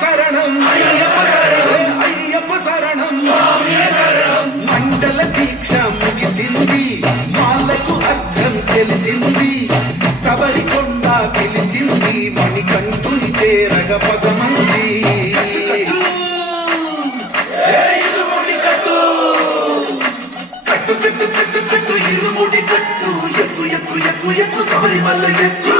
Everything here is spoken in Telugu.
శరణం అయ్యప్ప శరణం మండల దీక్ష ముగిసింది మాలకు అర్థం తెలిసింది సబరికొండ పిలిచింది మణికంఠుని చేరగ పదమంది కట్టు కట్టు కట్టు కట్టు ఇరుముడి కట్టు ఎక్కు ఎక్కు ఎక్కు ఎక్కు శబరిమల ఎక్కు